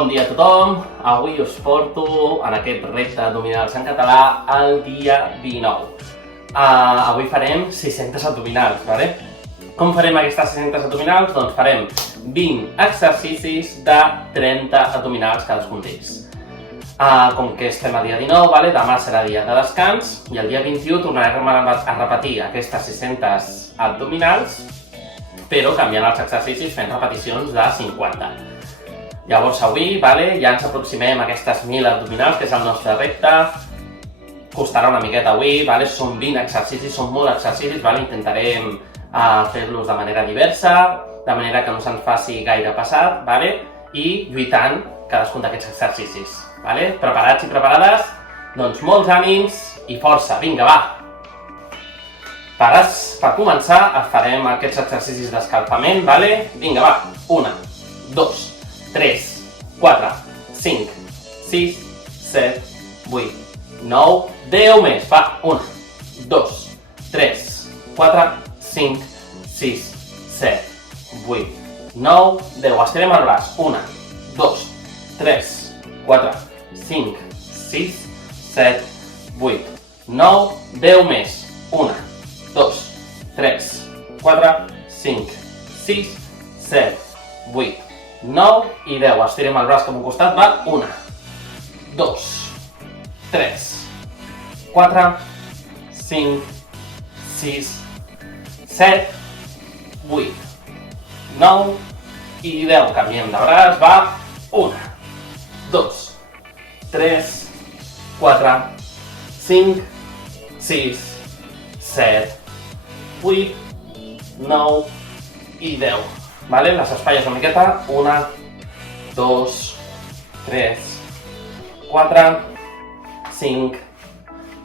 Bon dia a tothom, avui us porto en aquest repte abdominals en català el dia 19. Avui farem 600 abdominals, ¿vale? Com farem aquestes 600 abdominals? Doncs farem 20 exercicis de 30 abdominals cadascun d'ells. Com que estem a dia 19, ¿vale? Demà serà dia de descans i el dia 21 tornarem a repetir aquestes 600 abdominals, però canviant els exercicis fent repeticions de 50. Llavors avui, vale, ja ens aproximem a aquestes 1000 abdominals, que és el nostre repte. Costarà una miqueta avui, vale? Són 20 exercicis, són molts exercicis, vale? Intentarem fer-los de manera diversa, de manera que no se'ns faci gaire pesat, vale? I lluitant cadascun d'aquests exercicis. Vale? Preparats i preparades? Doncs molts ànims i força, vinga, va! Per començar farem aquests exercicis d'escalfament, vale? Vinga, va! 1, 2, 3, 4, 5, 6, 7, 8, 9, 10 més. Va, 1, 2, 3, 4, 5, 6, 7, 8, 9, 10. Estirem el braç. 1, 2, 3, 4, 5, 6, 7, 8, 9, 10 més. 1, 2, 3, 4, 5, 6, 7, 8, 9 i 10. Estirem el braç cap a un costat, va. 1, 2, 3, 4, 5, 6, 7, 8, 9 i 10. Canviem de braç, va. 1, 2, 3, 4, 5, 6, 7, 8, 9 i 10. Vale? Les espatlles una miqueta. 1, 2, 3, 4, 5,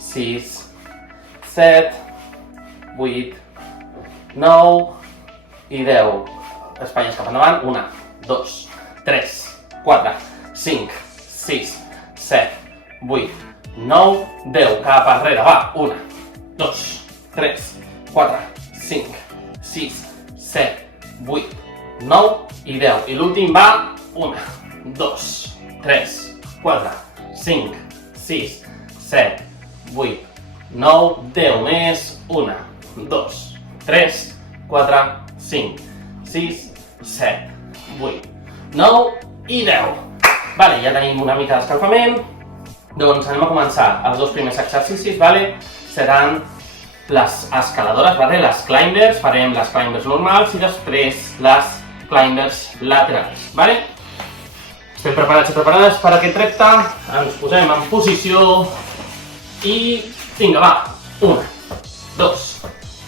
6, 7, 8, 9 i 10. Espatlles cap endavant. 1, 2, 3, 4, 5, 6, 7, 8, 9, 10. Cap enrere, va. 1, 2, 3, 4, 5, 6, 7, 8, 9 i 10. I l'últim va. 1, 2, 3, 4, 5, 6, 7, 8, 9, 10 més. 1, 2, 3, 4, 5, 6, 7, 8, 9 i 10. Vale, ja tenim una mica d'escalfament. Doncs anem a començar. Els dos primers exercicis, vale, seran les escaladores, vale? Les climbers. Farem les climbers normals i després les climbers laterals, vale? Estem preparats i preparades per aquest repte. Ens posem en posició i vinga, va. 1, 2,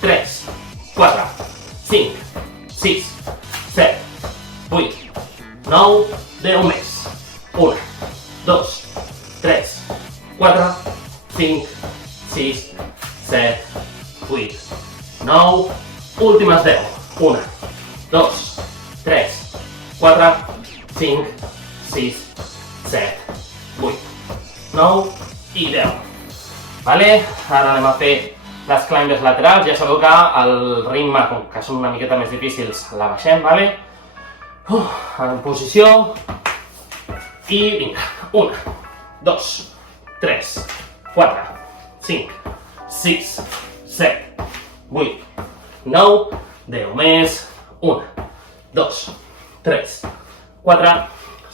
3, 4, 5, 6, 7, 8, 9, 10 més. 1, 2, 3, 4, 5, 6, 7, 8, 9, últimes 10. 1, 2, 3, 4, 5, 6, 7, 8, 9 i 10. Vale? Ara anem a fer les climbers laterals. Ja sabeu que el ritme, com que són una miqueta més difícils, la baixem, vale? En posició. I vinga. 1, 2, 3, 4, 5, 6, 7, 8, 9, 10 més. 1, 2, 3, 4,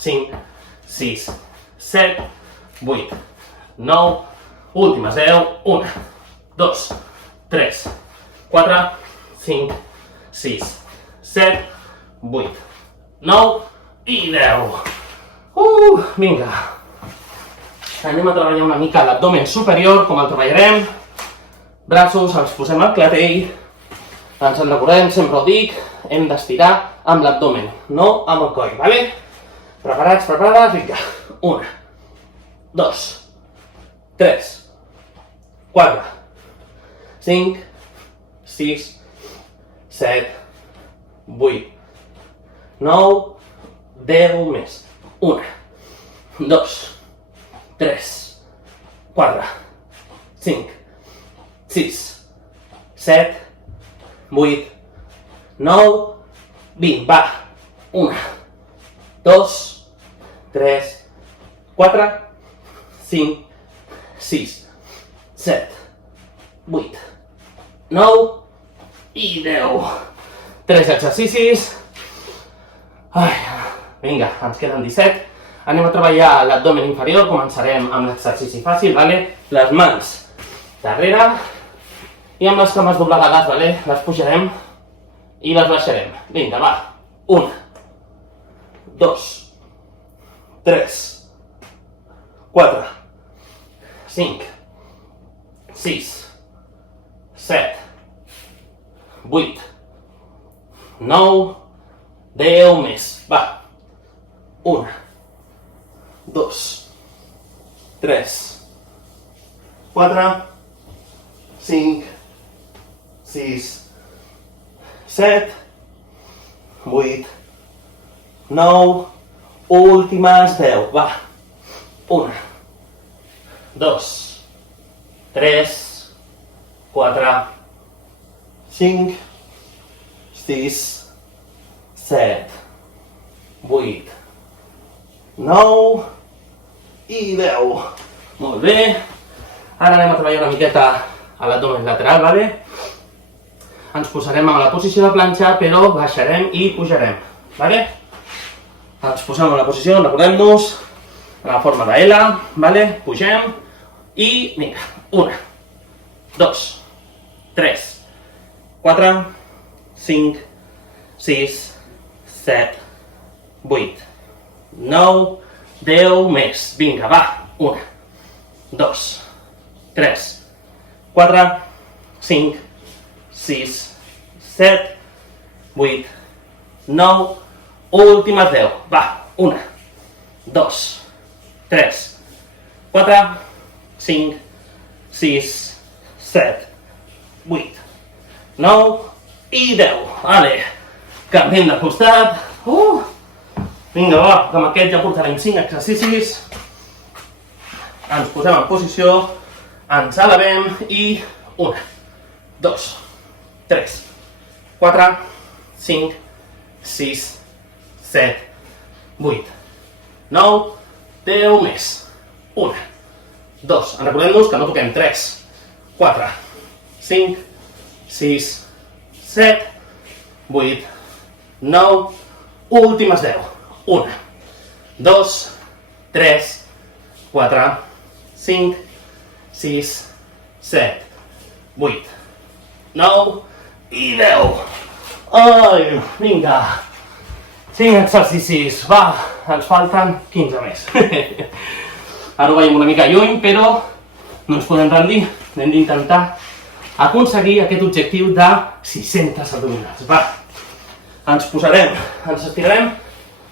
5, 6, 7, 8, 9, últimes 10. 1, 2, 3, 4, 5, 6, 7, 8, 9 i 10. Vinga. Anem a treballar una mica l'abdomen superior, com el treballarem. Braços, els posem al clatell. Ens en recordem, sempre ho dic, hem d'estirar amb l'abdomen, no amb el coll, vale? Preparats, preparades, vinga. 1, 2, 3, 4, 5, 6, 7, 8, 9, 10 més. 1, 2, 3, 4, 5, 6, 7, 8, 9, 20. Va. 1, 2, 3, 4, 5, 6, 7, 8, 9 i 10. 3 exercicis. Ai, vinga, ens queden 17. Anem a treballar l'abdomen inferior, començarem amb l'exercici fàcil, vale? Les mans darrere i amb les cames doblegades, vale? Les pujarem i les baixarem. Vinga, va. 1, 2, 3, 4, 5, 6, 7, 8, 9, 10 més. Va. 1, 2, 3, 4, 5, 6, 7, 8, 9, últimes 10. Va. 1, 2, 3, 4, 5, 6, 7, 8, 9 i 10. Molt bé. Ara anem a treballar una miqueta a l'abdomen lateral, vale? Ens posarem en la posició de planxa, però baixarem i pujarem, vale? Ens posem en la posició, recordem-nos, en la forma de L, vale? Pugem i, vinga, 1, 2, 3, 4, 5, 6, 7, 8, 9, 10 més. Vinga, va. 1, 2, 3, 4, 5, 6, 7, 8, 9, últimes 10. Va. 1, 2, 3, 4, 5, 6, 7, 8, 9 i 10. Vale. Canviem de costat. Vinga, va, que amb aquest ja portarem 5 exercicis. Ens posem en posició, ens elevem i 1, 2, 3, 4, 5, 6, 7, 8, 9, 10 més. 1, 2, recordem-nos que no toquem 3, 4, 5, 6, 7, 8, 9, últimes 10. 1, 2, 3, 4, 5, 6, 7, 8, 9 i 10. Ai, vinga. 5 exercicis. Va, ens falten 15 més. Ara ho veiem una mica lluny, però no ens podem rendir. Hem d'intentar aconseguir aquest objectiu de 600 abdominals. Va, ens posarem, ens estirarem,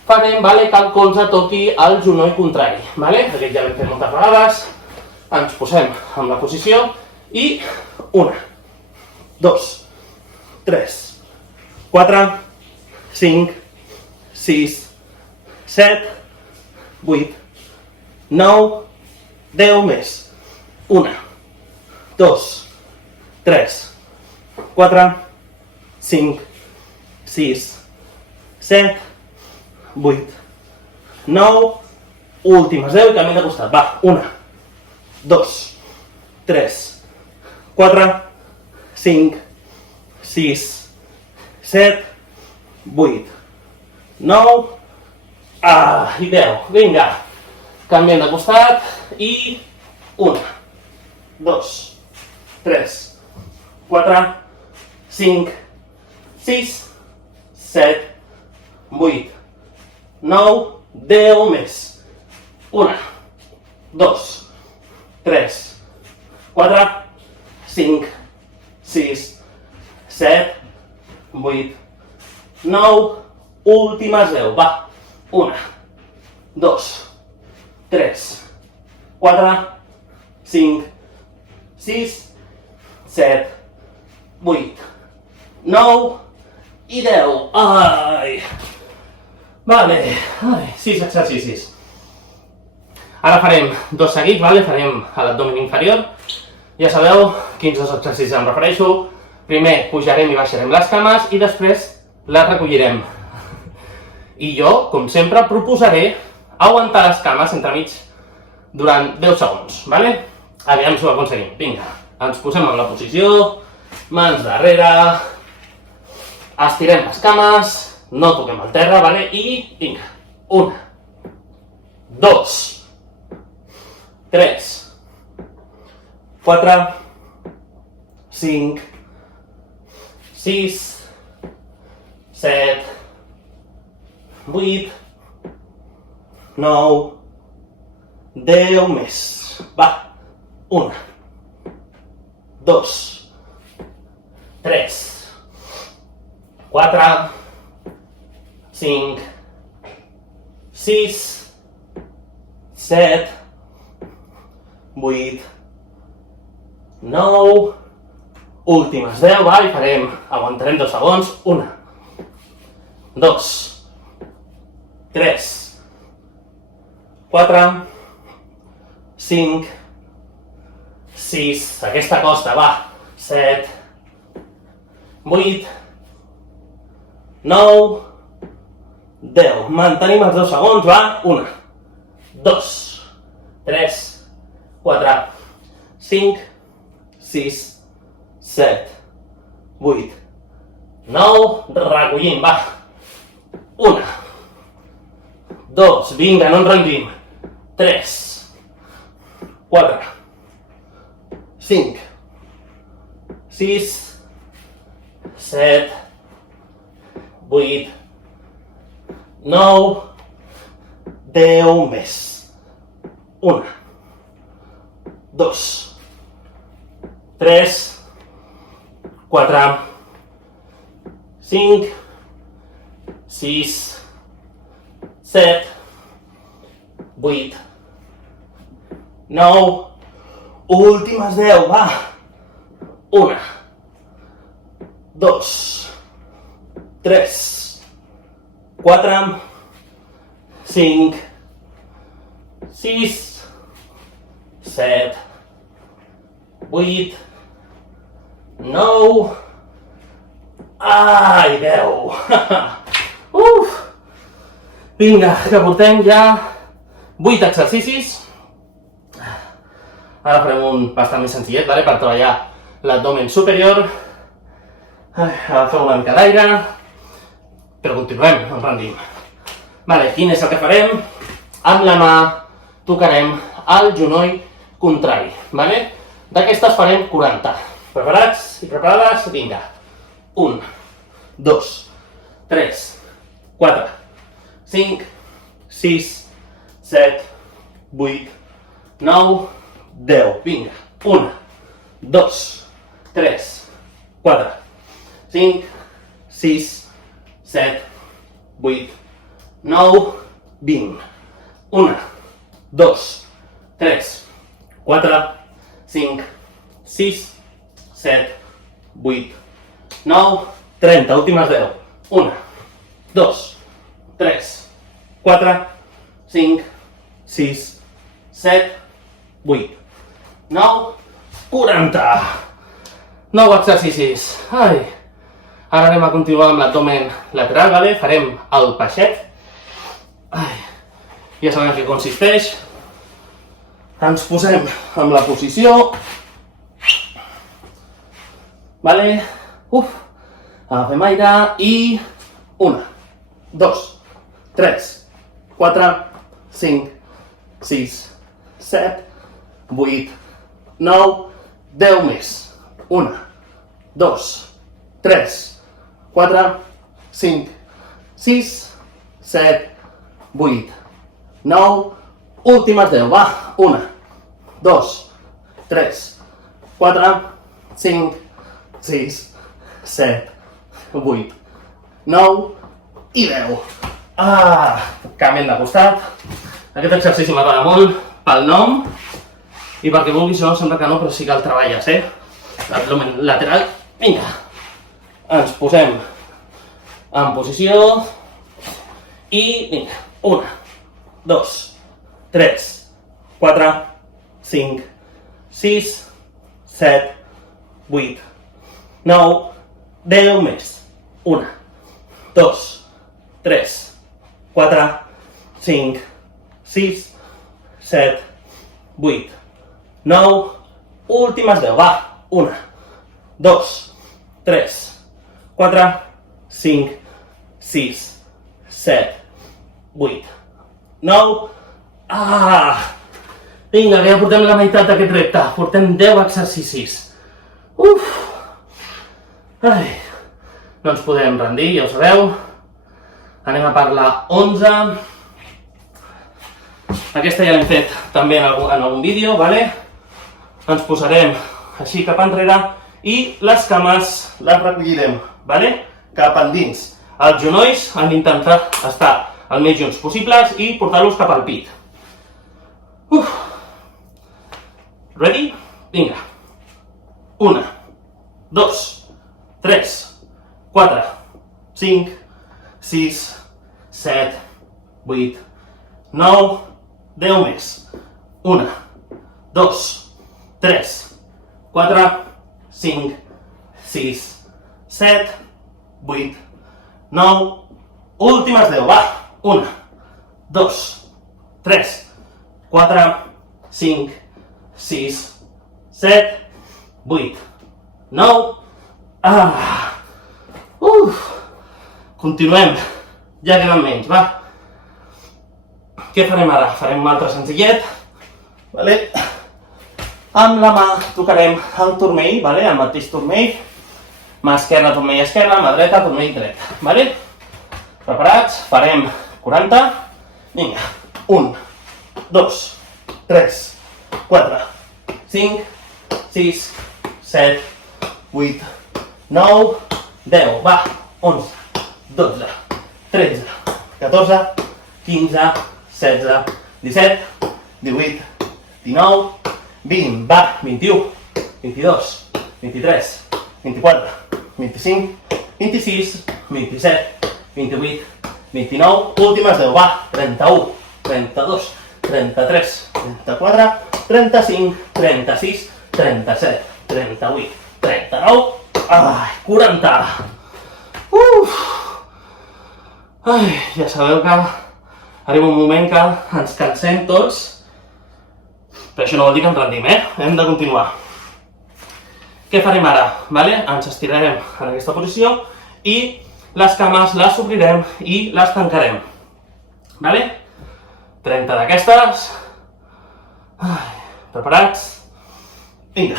farem, vale, que el colze toqui el genoll contrari, vale? Aquest ja l'hem fet moltes vegades. Ens posem en la posició i 1, 2, 3, 4, 5, 6, 7, 8, 9, 10 més. 1, 2, 3, 4, 5, 6, 7, 8, 9, últimes 10 i canviem de costat. Va, 1, 2, 3, 4, 5, 6, 7, 8, 9 i 10. Vinga, canviem de costat i 1, 2, 3, 4, 5, 6, 7, 8, 9, 10 més. 1, 2, 3, 4, 5, 6, 7, 8, 9, últimes 10. Va. 1, 2, 3, 4, 5, 6, 7, 8, 9 i 10. Ai! Vale, 6 exercicis. Ara farem 2 seguits, vale? Farem a l'abdomen inferior. Ja sabeu quins 2 exercicis em refereixo. Primer pujarem i baixarem les cames i després les recollirem. I jo, com sempre, proposaré aguantar les cames entremig durant 10 segons, vale? Aviam si ho aconseguim. Vinga, ens posem en la posició, mans darrere, estirem les cames, no toquem el terra, vale? I vinga, 1, 2, 3, 4, 5, 6, 7, 8, 9, 10 més. Va, 1, 2, 3, 4, 5, 6, 7, 8, 9, últimes 10, va, i farem, aguantarem 2 segons, 1, 2, 3, 4, 5, 6, aquesta costa, va, 7, 8, 9, 10, mantenim els 2 segons, va, 1, 2, 3, 4, 5, 6, 7, 8, 9, recollim, va, 1, 2, vinga, no ens rendim, 3, 4, 5, 6, 7, 8, 9, 10 més. 1, 2, 3, 4, 5, 6, 7, 8, 9, últimes 10, va. 1, 2, 3, 4, 5, 6, 7, 8, 9, ai, 10. Uf! Vinga, que portem ja 8 exercicis. Ara farem un bastant més senzillet, vale? Per treballar l'abdomen superior. Agafem una mica d'aire, però continuem, no ens rendim. Vale, quin és el que farem? Amb la mà tocarem el genoll contrari, vale? D'aquestes farem 40. Preparats i preparades? Vinga. 1, 2, 3, 4, 5, 6, 7, 8, 9, 10. Vinga. 1, 2, 3, 4, 5, 6, 7, 8, 9, 20. 1, 2, 3, 4, 5, 6, 7, 8, 9, 30. Últimes 10. 1, 2, 3, 4, 5, 6, 7, 8, 9, 40. 9 exercicis. Ai. Ara anem a continuar amb l'abdomen lateral, vale? Farem el peixet. Ai. Ja sabem què consisteix. Ens posem en la posició. Vale? Agafem aire i 1, 2, 3, 4, 5, 6, 7, 8, 9, 10 més. 1, 2, 3, 4, 5, 6, 7, 8, 9, últimes 10, va. 1, 2, 3, 4, 5, 6, 7, 8, 9 i 10. Canviem de costat. Aquest exercici m'agrada molt pel nom i perquè vulguis o no, sembla que no, però sí que el treballes, l'abdomen lateral. Vinga. Ens posem en posició i vinga. 1, 2, 3, 4, 5, 6, 7, 8, 9, 10 més. 1, 2, 3, 4, 5, 6, 7, 8, 9, últimes 10, va, 1, 2, 3, 4, 5, 6, 7, 8, 9, vinga, que ja portem la meitat d'aquest repte, portem 10 exercicis. Ai, no ens podem rendir, ja ho sabeu. Anem a per la 11. Aquesta ja l'hem fet també en algun vídeo, vale? Ens posarem així cap enrere i les cames les recollirem, vale? Cap endins. Els genolls han d'intentar estar el més junts possibles i portar-los cap al pit. Ready? Vinga. 1, 2, 3, 4, 5, 6, 7, 8, 9, 10 més. 1, 2, 3, 4, 5, 6, 7, 8, 9, últimes 10, va. 1, 2, 3, 4, 5, 6, 7, 8, 9, continuem, ja queden menys, va. Què farem ara? Farem un altre senzillet, vale? Amb la mà tocarem el turmell, vale? El mateix turmell, mà esquerra, turmell esquerra, mà dreta, turmell dret, vale? Preparats? Farem 40, vinga, 1, 2, 3, 4, 5, 6, 7, 8, 9, 10, va, 11, 12, 13, 14, 15, 16, 17, 18, 19, 20, va, 21, 22, 23, 24, 25, 26, 27, 28, 29, últimes 10, va, 31, 32, 33, 34, 35, 36, 37, 38, 39, 40. Ja sabeu que arriba un moment que ens cansem tots, però això no vol dir que ens rendim, Hem de continuar. Què farem ara? Ens estirarem en aquesta posició i les cames les obrirem i les tancarem. 30 d'aquestes. Preparats? Vinga.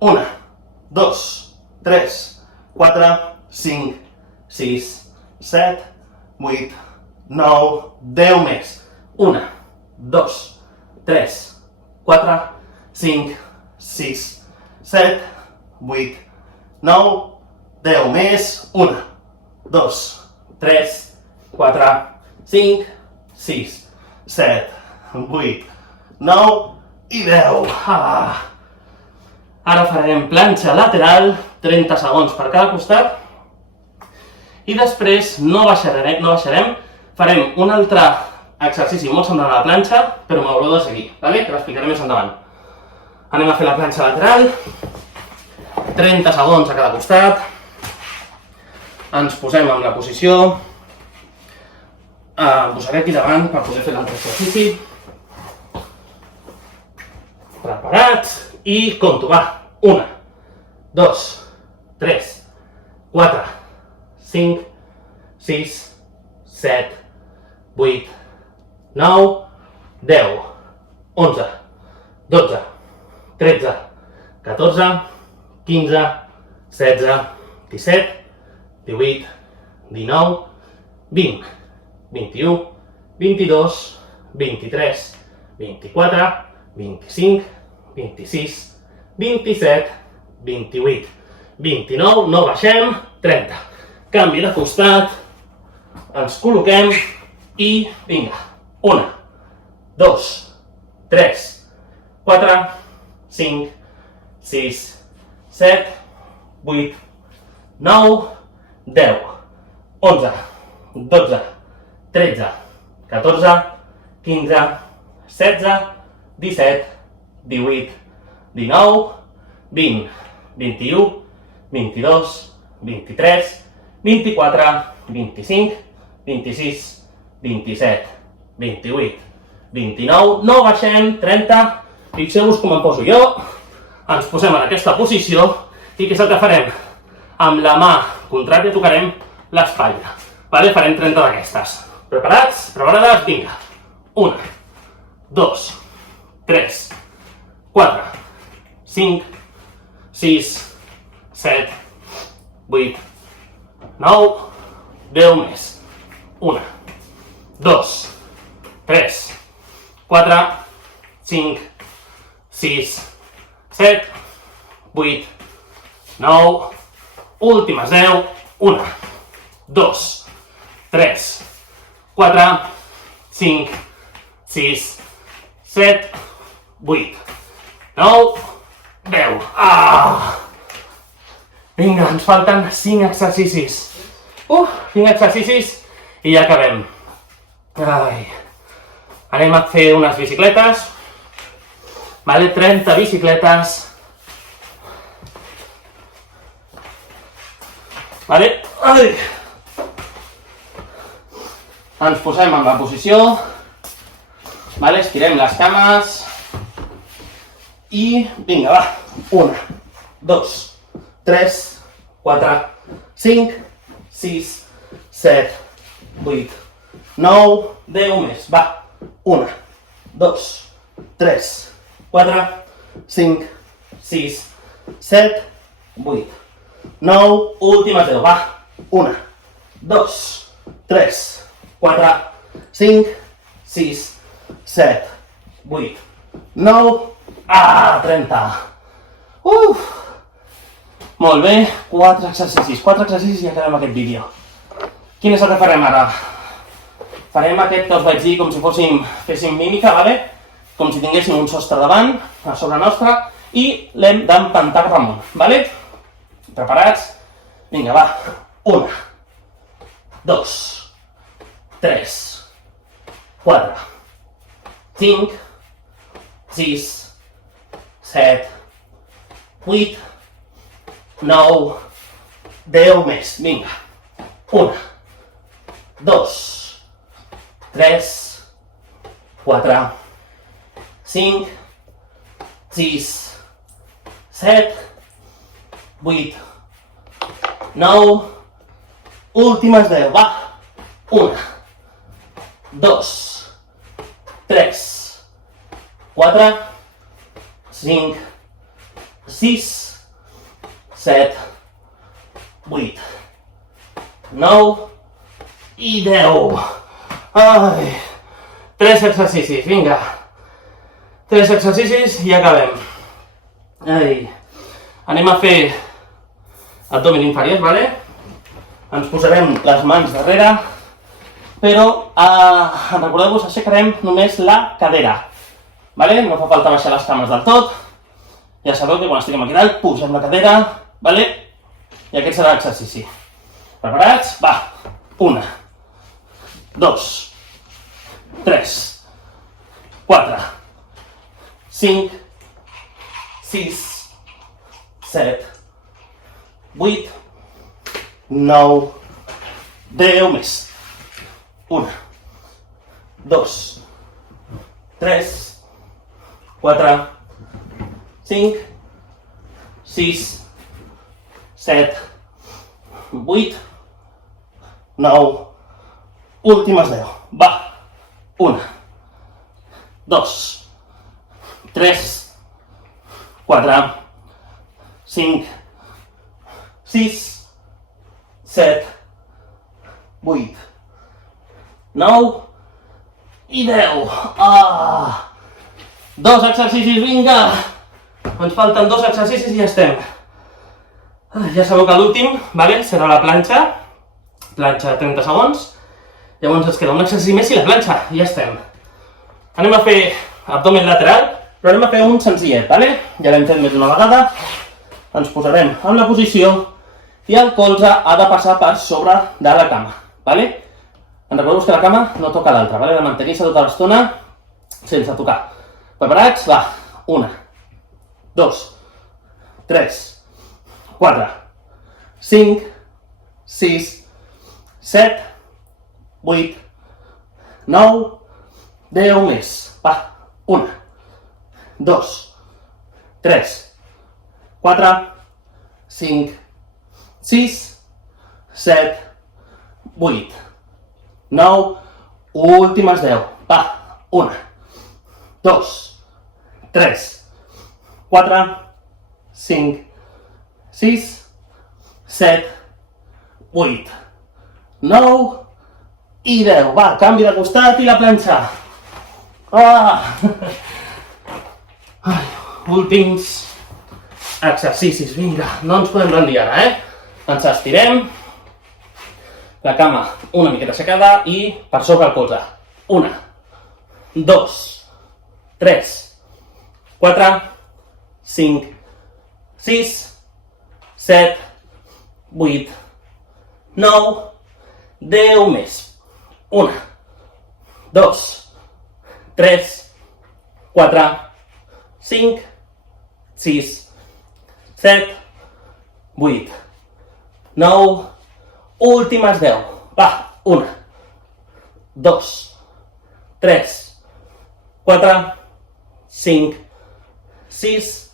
1, 2, 3, 4, 5, 6, 7, 8, 9, 10 més. 1, 2, 3, 4, 5, 6, 7, 8, 9, 10 més. 1, 2, 3, 4, 5, 6, 7, 8, 9 i 10. Ara farem planxa lateral, 30 segons per cada costat. I després no baixarem, farem un altre exercici molt semblant a la planxa, però m'haureu de seguir, que l'explicaré més endavant. Anem a fer la planxa lateral, 30 segons a cada costat. Ens posem en la posició. Em posaré aquí davant per poder fer l'altre exercici. Preparats i compto, va. 1, 2, 3, 4, 5, 6, 7, 8, 9, 10, 11, 12, 13, 14, 15, 16, 17, 18, 19, 20, 21, 22, 23, 24, 25, 26, 27, 28, 29, no baixem, 30. Canvi de costat, ens col·loquem i vinga. 1, 2, 3, 4, 5, 6, 7, 8, 9, 10, 11, 12, 13, 14, 15, 16, 17, 18, 19, 20, 21, 22, 23, 24, 25, 26, 27, 28, 29, no baixem, 30, fixeu-vos com em poso jo, ens posem en aquesta posició i què és el que farem? Amb la mà contrària tocarem l'espatlla, vale? Farem 30 d'aquestes. Preparats? Preparades? Vinga. 1, 2, 3, 4, 5, 6, 7, 8, 9, 10 més. 1, 2, 3, 4, 5, 6, 7, 8, 9, últimes 10, 1, 2, 3, 4, 5, 6, 7, 8, 9, 10. Vinga, ens falten 5 exercicis. 5 exercicis i ja acabem. Anem a fer unes bicicletes. Vale, 30 bicicletes. Vale? Ens posem en la posició. Vale, estirem les cames. I vinga, va. 1, 2, 3, 4, 5, 6, 7, 8, 9, 10 més. Va. 1, 2, 3, 4, 5, 6, 7, 8, 9, últimes 10. Va. 1, 2, 3, 4, 5, 6, 7, 8, 9, 30. Molt bé, 4 exercicis i acabem aquest vídeo. Quin és el que farem ara? Farem aquest que us vaig dir com si féssim mímica, vale? Com si tinguéssim un sostre davant, a sobre nostre, i l'hem d'empentar cap amunt, vale? Preparats? Vinga, va. 1, 2, 3, 4, 5, 6, 7, 8, 9, 10 més. Vinga. 1, 2, 3, 4, 5, 6, 7, 8, 9, últimes 10. Va. 1, 2, 3, 4, 5, 6, 7, 8, 9 i 10. 3 exercicis, vinga. 3 exercicis i acabem. Anem a fer abdomen inferior, vale? Ens posarem les mans darrere, però recordeu-vos, aixecarem només la cadera. Vale? No fa falta baixar les cames del tot. Ja sabeu que quan estiguem aquí dalt, pugem la cadera, vale? I aquest serà l'exercici. Preparats? Va. 1, 2, 3, 4, 5, 6, 7, 8, 9, 10 més. 1, 2, 3, 4, 5, 6, 7, 8, 9, últimes 10. Va. 1, 2, 3, 4, 5, 6, 7, 8, 9 i 10. 2 exercicis, vinga! Ens falten 2 exercicis i ja estem. Ja sabeu que l'últim, vale, serà la planxa de 30 segons. Llavors ens queda un exercici més i la planxa, i ja estem. Anem a fer abdomen lateral, però anem a fer un senzillet, vale? Ja l'hem fet més d'una vegada. Ens posarem en la posició i el colze ha de passar per sobre de la cama, vale? Recordeu que la cama no toca l'altra, vale? De mantenir-se tota l'estona sense tocar. Preparats? Va. 1, 2, 3, 4, 5, 6, 7, 8, 9, 10 més. Va, 1, 2, 3, 4, 5, 6, 7, 8, 9, últimes 10. Va, 1, 2, 3, 4, 5, 6, 7, 8, 9 i 10. Va, canvi de costat i la planxa. Ai, últims exercicis, vinga, no ens podem rendir ara, Ens estirem, la cama una miqueta aixecada i per sobre el colze. 1, 2, 3, 4, 5, 6, 7, 8, 9, 10 més. 1, 2, 3, 4, 5, 6, 7, 8, 9, últimes 10. Va, 1, 2, 3, 4, 5, 6,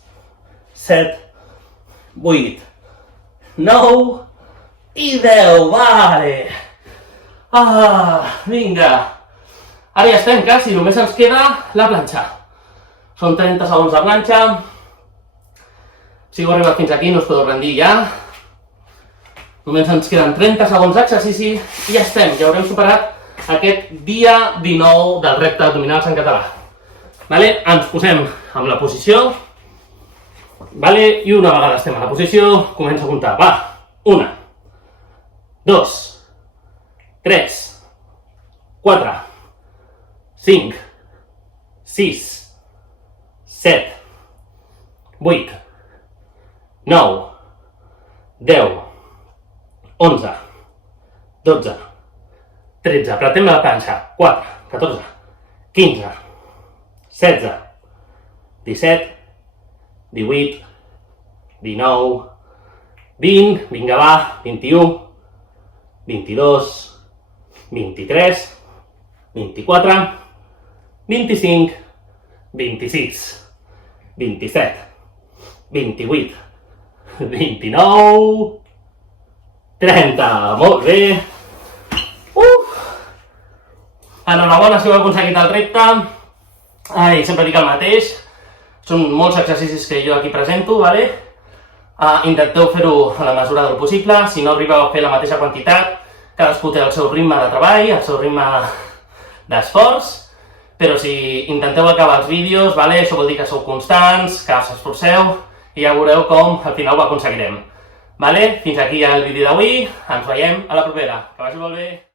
7, 8, 9 i 10. Vale. Vinga. Ara ja estem quasi, només ens queda la planxa. Són 30 segons de planxa. Si heu arribat fins aquí no us podeu rendir ja. Només ens queden 30 segons d'exercici i ja estem, ja haurem superat aquest dia 19 del repte abdominals en català. Vale? Ens posem en la posició. Vale? I una vegada estem a la posició, comença a comptar. Va, 1, 2, 3, 4, 5, 6, 7, 8, 9, 10, 11, 12, 13, apretem la planxa, 4, 14, 15, 16, 17, 18, 19, 20, vinga va, 21, 22, 23, 24, 25, 26, 27, 28, 29, 30. Molt bé. Enhorabona si heu aconseguit el repte. Sempre dic el mateix. Són molts exercicis que jo aquí presento, vale? Intenteu fer-ho a la mesura del possible. Si no arribeu a fer la mateixa quantitat, cadascú té el seu ritme de treball, el seu ritme d'esforç, però si intenteu acabar els vídeos, vale? Això vol dir que sou constants, que us esforceu, i ja veureu com al final ho aconseguirem. Vale? Fins aquí el vídeo d'avui, ens veiem a la propera. Que vagi molt bé!